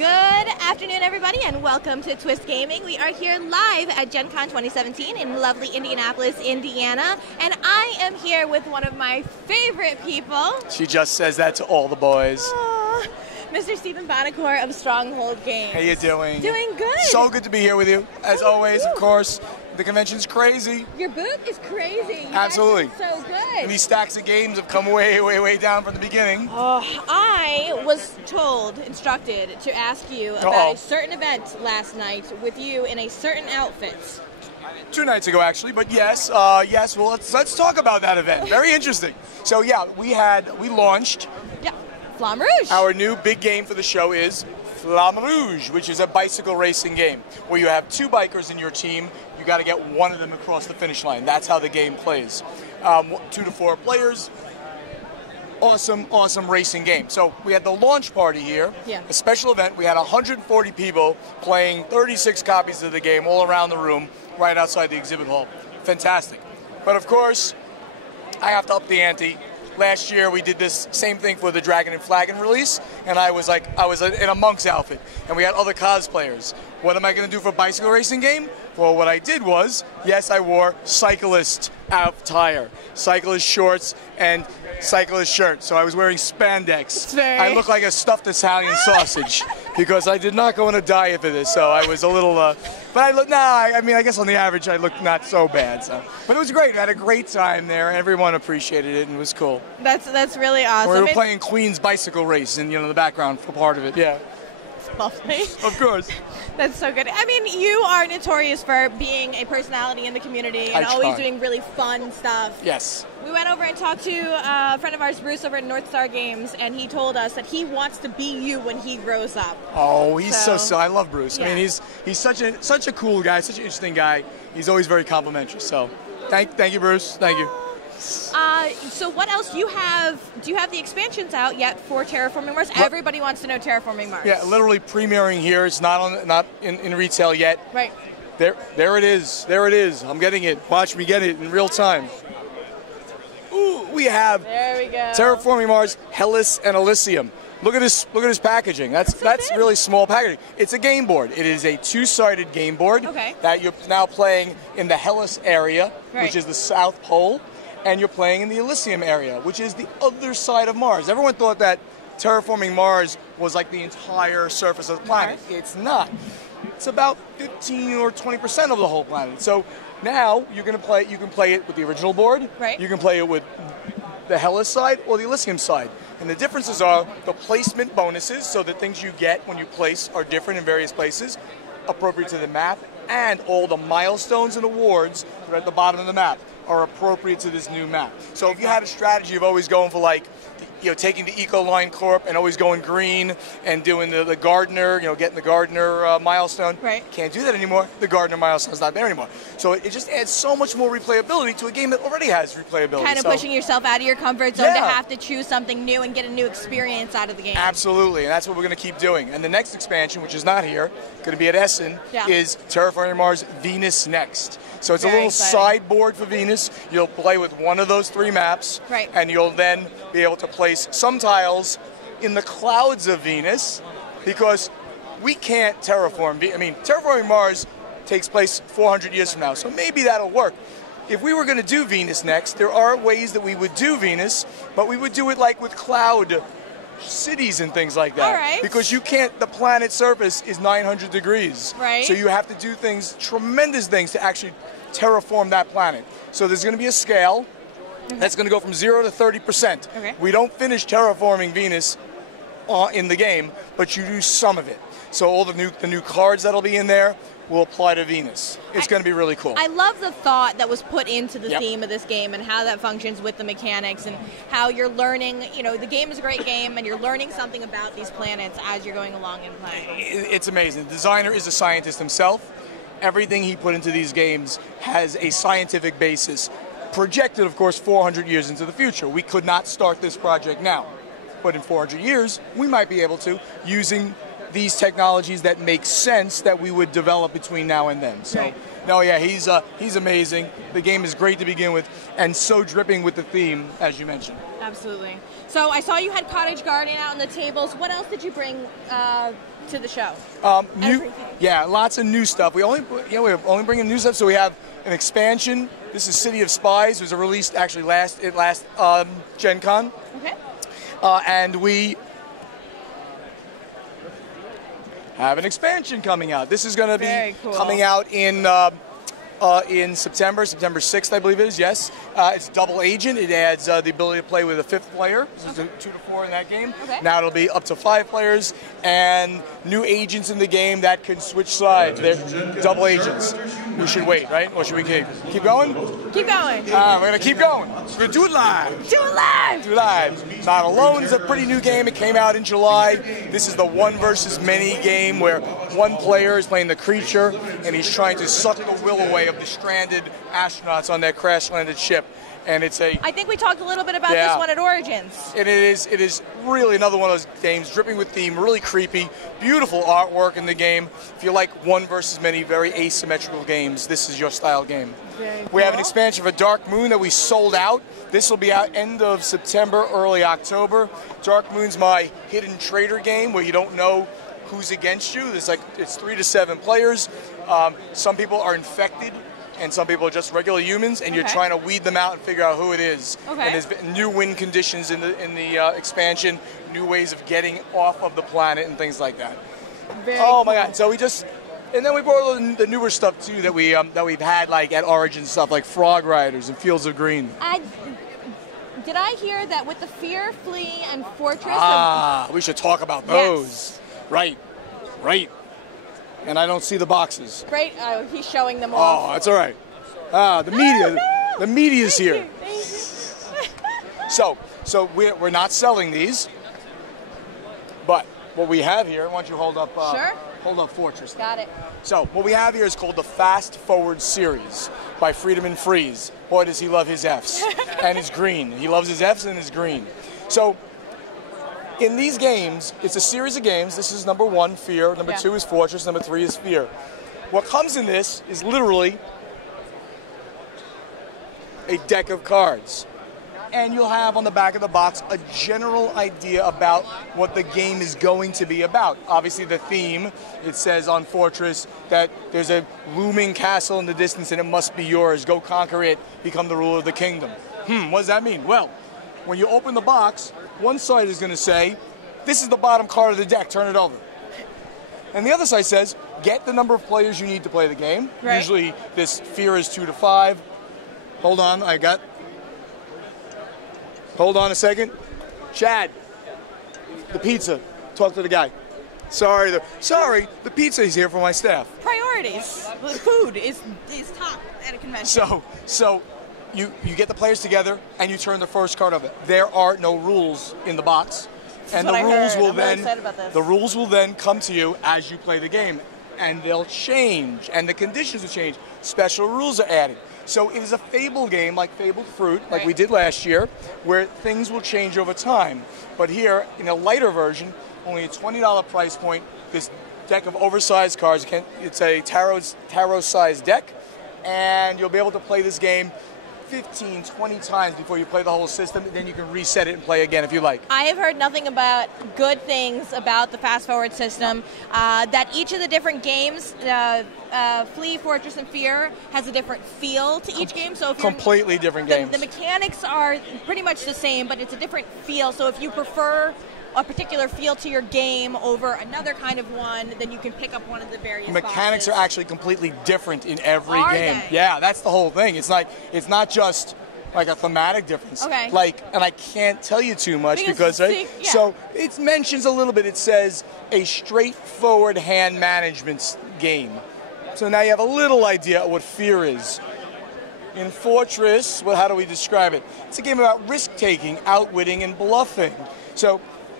Good afternoon, everybody, and welcome to Twist Gaming. We are here live at Gen Con 2017 in lovely Indianapolis, Indiana, and I am here with one of my favorite people. She just says that to all the boys. Mr. Stephen Buonocore of Stronghold Games. How you doing? Doing good. So good to be here with you. As always, of course, the convention's crazy. Your booth is crazy. You Absolutely. guys are so good. And these stacks of games have come way, way, way down from the beginning. I was instructed to ask you about a certain event last night with you in a certain outfit. 2 nights ago, actually, but yes, yes. Well, let's talk about that event. Very interesting. So yeah, we launched. Yeah, Flamme Rouge. Our new big game for the show is Flamme Rouge, which is a bicycle racing game where you have 2 bikers in your team. You got to get one of them across the finish line. That's how the game plays. 2 to 4 players. Awesome, awesome racing game. So we had the launch party here, a special event. We had 140 people playing 36 copies of the game all around the room, right outside the exhibit hall. Fantastic. But of course, I have to up the ante. Last year we did this same thing for the Dragon and Flagon release, and I was in a monk's outfit, and we had other cosplayers. What am I going to do for a bicycle racing game? Well, what I did was, yes, I wore cyclist attire, cyclist shorts, and cyclist shirt. So I was wearing spandex. I look like a stuffed Italian sausage because I did not go on a diet for this. So I was a little, but I look I mean, I guess on the average I looked not so bad. So, but it was great. I had a great time there. Everyone appreciated it, and it was cool. That's really awesome. We were playing Queen's bicycle race, and the background for part of it. Yeah. Lovely. Of course. That's so good. I mean, you are notorious for being a personality in the community and always doing really fun stuff. Yes. We went over and talked to a friend of ours, Bruce, over at North Star Games, and he told us that he wants to be you when he grows up. Oh, he's so I love Bruce. Yeah. I mean, he's such a cool guy, such an interesting guy. He's always very complimentary. So, thank you, Bruce. Thank you. So what else do you have the expansions out yet for Terraforming Mars? Everybody wants to know Terraforming Mars. Yeah, literally premiering here. It's not in retail yet. Right. There it is. There it is. I'm getting it. Watch me get it in real time. Ooh, we have Terraforming Mars, Hellas, and Elysium. Look at this packaging. That's really small packaging. It's a game board. It is a 2-sided game board that you're now playing in the Hellas area, which is the South Pole. And you're playing in the Elysium area, which is the other side of Mars. Everyone thought that Terraforming Mars was like the entire surface of the planet. It's not. It's about 15 or 20% of the whole planet. So now you can play it with the original board. Right. You can play it with the Hellas side or the Elysium side. And the differences are the placement bonuses, so the things you get when you place are different in various places, appropriate to the map, and all the milestones and awards that are at the bottom of the map are appropriate to this new map. So if you had a strategy of always going for taking the Eco Line Corp and always going green and doing the Gardener, getting the Gardener milestone, can't do that anymore. The Gardener milestone's not there anymore. So it just adds so much more replayability to a game that already has replayability. Kind of pushing yourself out of your comfort zone to have to choose something new and get a new experience out of the game. Absolutely, and that's what we're going to keep doing. And the next expansion, which is not here, going to be at Essen, is Terraforming Mars Venus Next. So it's a little sideboard for Venus. You'll play with one of those 3 maps, and you'll then be able to place some tiles in the clouds of Venus, because we can't terraform. I mean, Terraforming Mars takes place 400 years from now, so maybe that'll work. If we were going to do Venus next, there are ways that we would do Venus, but we would do it like with cloud cities and things like that. Because you can't, the planet's surface is 900 degrees. So you have to do tremendous things to actually terraform that planet. So there's going to be a scale that's going to go from 0 to 30%. We don't finish terraforming Venus in the game, but you do some of it. So all the new cards that'll be in there will apply to Venus. It's going to be really cool. I love the thought that was put into the theme of this game and how that functions with the mechanics and how you're learning. The game is a great game and you're learning something about these planets as you're going along and playing. It's amazing. The designer is a scientist himself. Everything he put into these games has a scientific basis, projected, of course, 400 years into the future. We could not start this project now, but in 400 years, we might be able to, using these technologies that make sense that we would develop between now and then. So, right. No, yeah, he's amazing. The game is great to begin with, and so dripping with the theme, as you mentioned. Absolutely. So I saw you had Cottage Garden out on the tables. What else did you bring to the show? Yeah, lots of new stuff. We're only bringing new stuff. So we have an expansion. This is City of Spies. It was released actually last Gen Con. Okay. And we have an expansion coming out. This is going to be coming out in September 6th, I believe it is, yes. It's double agent. It adds the ability to play with a 5th player. So there's 2 to 4 in that game. Okay. Now it'll be up to 5 players, and new agents in the game that can switch sides. They're double agents. We should wait, right? Or should we keep going? Keep going. We're going to keep going. We're going to do it live. Do it live. Do it live. Not Alone is a pretty new game. It came out in July. This is the one versus many game where one player is playing the creature, and he's trying to suck the will away of the stranded astronauts on that crash-landed ship. And it's I think we talked a little bit about this one at Origins. And it is really another one of those games, dripping with theme, really creepy, beautiful artwork in the game. If you like one versus many, very asymmetrical games, this is your style game. Very cool. We have an expansion for Dark Moon that we sold out. This will be out end of September, early October. Dark Moon's my hidden traitor game where you don't know who's against you. It's 3 to 7 players. Some people are infected, and some people are just regular humans, and you're trying to weed them out and figure out who it is. Okay. And there's been new win conditions in the expansion, new ways of getting off of the planet and things like that. Very cool. My God! So and then we brought the newer stuff too that we've had like at Origin stuff like Frog Riders and Fields of Green. Did I hear that with the Fear, Flee, and Fortress? We should talk about those. Yes. Right. And I don't see the boxes. Great. He's showing them off. Oh, that's all right. The media. The media's here. Thank you. So we're not selling these, but what we have here. Why don't you hold up? Sure. Hold up Fortress. Got it. So what we have here is called the Fast Forward series by Freedom and Freeze. Boy, does he love his Fs and his green. He loves his Fs and his green. So in these games, it's a series of games. This is number 1, Fear. Number 2 is Fortress. Number 3 is Fear. What comes in this is literally a deck of cards. And you'll have on the back of the box a general idea about what the game is going to be about. Obviously the theme, it says on Fortress that there's a looming castle in the distance and it must be yours. Go conquer it, become the ruler of the kingdom. What does that mean? Well, when you open the box, one side is going to say, this is the bottom card of the deck, turn it over. And the other side says, get the number of players you need to play the game. Right. Usually this Fear is 2 to 5. Hold on, Hold on a second. Chad, the pizza. Talk to the guy. Sorry, the pizza is here for my staff. Priorities. The food is top at a convention. So you get the players together and you turn the first card of it. There are no rules in the box. And the rules will then come to you as you play the game. And they'll change and the conditions will change. Special rules are added. So it is a Fable game like Fabled Fruit, like we did last year, where things will change over time. But here, in a lighter version, only a $20 price point, this deck of oversized cards, it's a tarot-sized deck, and you'll be able to play this game 15, 20 times before you play the whole system, and then you can reset it and play again if you like. I have heard nothing but good things about the Fast Forward system, that each of the different games, Flee, Fortress, and Fear, has a different feel to each game. So if completely different games. The mechanics are pretty much the same, but it's a different feel. So if you prefer a particular feel to your game over another kind of one, then you can pick up one of the various mechanics boxes. Are actually completely different in every game. They? Yeah, that's the whole thing. It's not just like a thematic difference. Okay. And I can't tell you too much because So it mentions a little bit. It says a straightforward hand management game. So now you have a little idea of what Fear is. In Fortress, how do we describe it? It's a game about risk-taking, outwitting, and bluffing.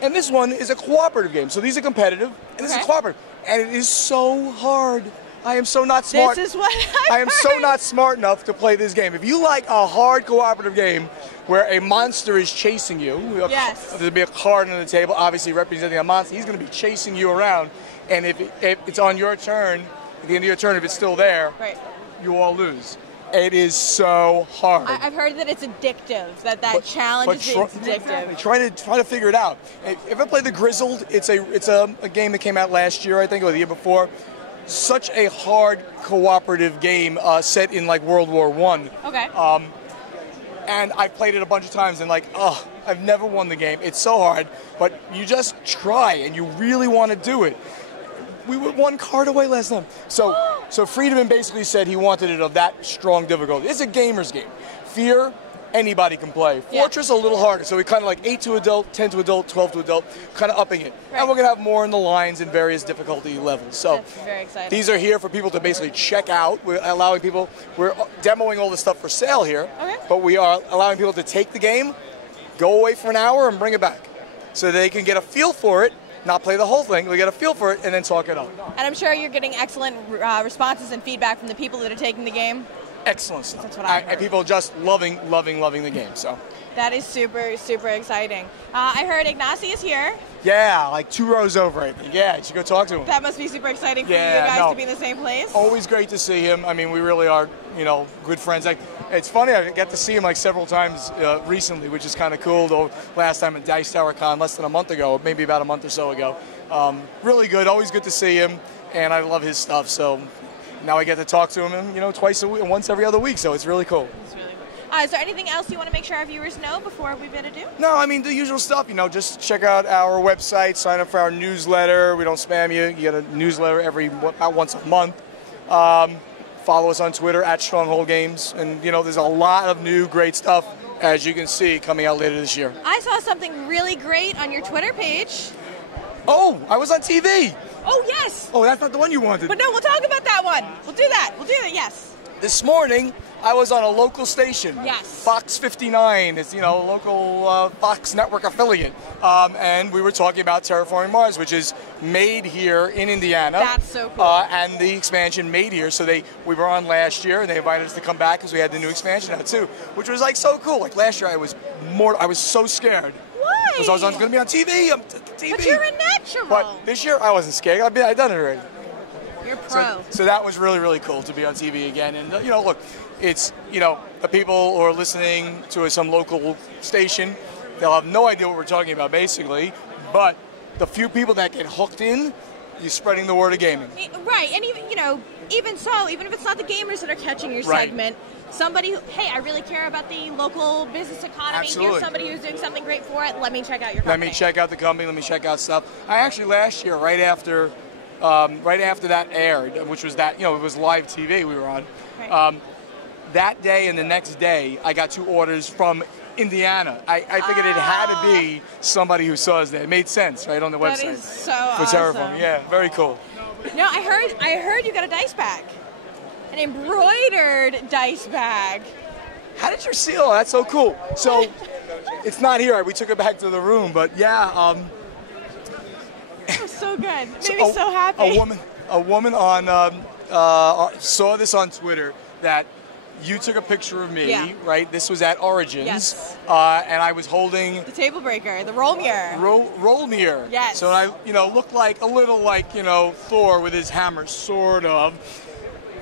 And this one is a cooperative game. So these are competitive, and this is cooperative. And it is so hard. I am so not smart. This is what I am so not smart enough to play this game. If you like a hard cooperative game where a monster is chasing you, yes. There'll be a card on the table, obviously representing a monster. He's going to be chasing you around, and if it's on your turn, at the end of your turn, if it's still there, right. you all lose. It is so hard. I've heard that it's addictive. That challenge is addictive. Try to figure it out. If I play the Grizzled, it's a game that came out last year, I think, or the year before. Such a hard cooperative game set in like World War I. Okay. And I've played it a bunch of times, and I've never won the game. It's so hard, but you just try, and you really want to do it. We were one card away last time. So Friedman basically said he wanted it of that strong difficulty. It's a gamer's game. Fear, anybody can play. Fortress, a little harder. So we kind of like 8 to adult, 10 to adult, 12 to adult, kind of upping it. Right. And we're going to have more in the lines in various difficulty levels. So that's very exciting. These are here for people to basically check out. We're allowing people, we're demoing all the stuff for sale here, but we are allowing people to take the game, go away for an hour, and bring it back. So they can get a feel for it. Not play the whole thing, we get a feel for it, and then talk it up. And I'm sure you're getting excellent responses and feedback from the people that are taking the game. Excellent stuff. That's what I heard. And people just loving the game. So that is super, super exciting. I heard Ignacy is here. Yeah, like 2 rows over, I think. Yeah, you should go talk to him. That must be super exciting for you guys to be in the same place. Always great to see him. I mean, we really are, good friends. It's funny, I got to see him like several times recently, which is kind of cool. Though last time at Dice Tower Con less than a month ago, maybe about a month or so ago. Really good. Always good to see him, and I love his stuff. So now I get to talk to him, twice a week, once every other week. So it's really cool. It's really cool. Is there anything else you want to make sure our viewers know before we bid adieu? No, I mean the usual stuff. Just check out our website, sign up for our newsletter. We don't spam you. You get a newsletter about once a month. Follow us on Twitter at Stronghold Games, and there's a lot of new great stuff, as you can see, coming out later this year. I saw something really great on your Twitter page. Oh, I was on TV. Oh, yes. Oh, that's not the one you wanted. But no, we'll talk about that one. We'll do that. Yes. This morning, I was on a local station. Yes. Fox 59. It's, a local Fox network affiliate. And we were talking about Terraforming Mars, which is made here in Indiana. That's so cool. And the expansion made here. So we were on last year, and they invited us to come back because we had the new expansion out too, which was like so cool. Like last year, I was so scared. Why? Because I was going to be on TV. TV. But you're a natural. But this year, I wasn't scared. I've done it already. You're pro. So that was really, really cool to be on TV again. And, look, it's, the people who are listening to some local station, they'll have no idea what we're talking about, basically. But the few people that get hooked in, you're spreading the word of gaming. Right. And even so, even if it's not the gamers that are catching your segment, somebody who, hey, I really care about the local business economy. Absolutely. Here's somebody who's doing something great for it. Let me check out your company. Let me check out the company. Let me check out stuff. I actually last year, right after that aired, which was it was live TV we were on. Right. That day and the next day, I got 2 orders from Indiana. I figured it had to be somebody who saw us there. It made sense, right, on the website. That is so awesome. For Terraforming, yeah, very cool. No, I heard you got a dice bag. An embroidered dice bag. How did you see? Oh, that's so cool. So, it's not here. We took it back to the room, but yeah. That was so good. Made me so happy. A woman on saw this on Twitter that you took a picture of me, right? This was at Origins. Yes. And I was holding the table breaker, the roll mirror. Roll mirror. Yes. So I, looked like a little like, Thor with his hammer, sort of.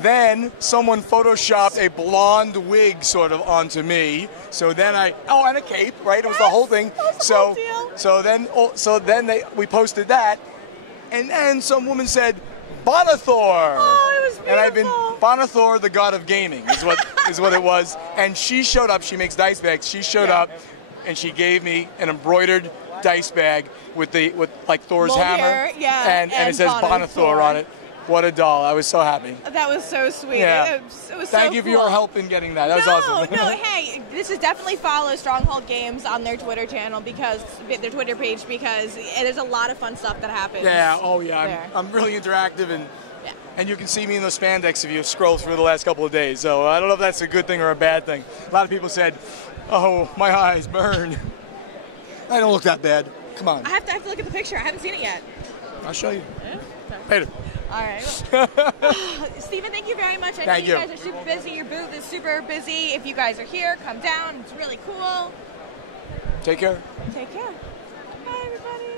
Then someone photoshopped a blonde wig sort of onto me. So then and a cape, right? It was the whole thing. Whole deal. So then we posted that, and then some woman said, Buonocore. Oh, it was beautiful. And I've been Buonocore, the god of gaming, is what it was. And she showed up. She makes dice bags. She showed up, and she gave me an embroidered dice bag with like Thor's hammer, and it says Buonocore on it. What a doll. I was so happy. That was so sweet. Yeah. It was so cool. Thank you for your help in getting that. That was awesome. No, hey, this is definitely follow Stronghold Games on their Twitter channel their Twitter page, because there's a lot of fun stuff that happens. Yeah, I'm really interactive, and you can see me in those spandex if you scroll through the last couple of days. So I don't know if that's a good thing or a bad thing. A lot of people said, oh, my eyes burn. I don't look that bad. Come on. I have to look at the picture. I haven't seen it yet. I'll show you. Yeah. Later. All right. Stephen, thank you very much. I know you guys are super busy. Your booth is super busy. If you guys are here, come down. It's really cool. Take care. Take care. Bye, everybody.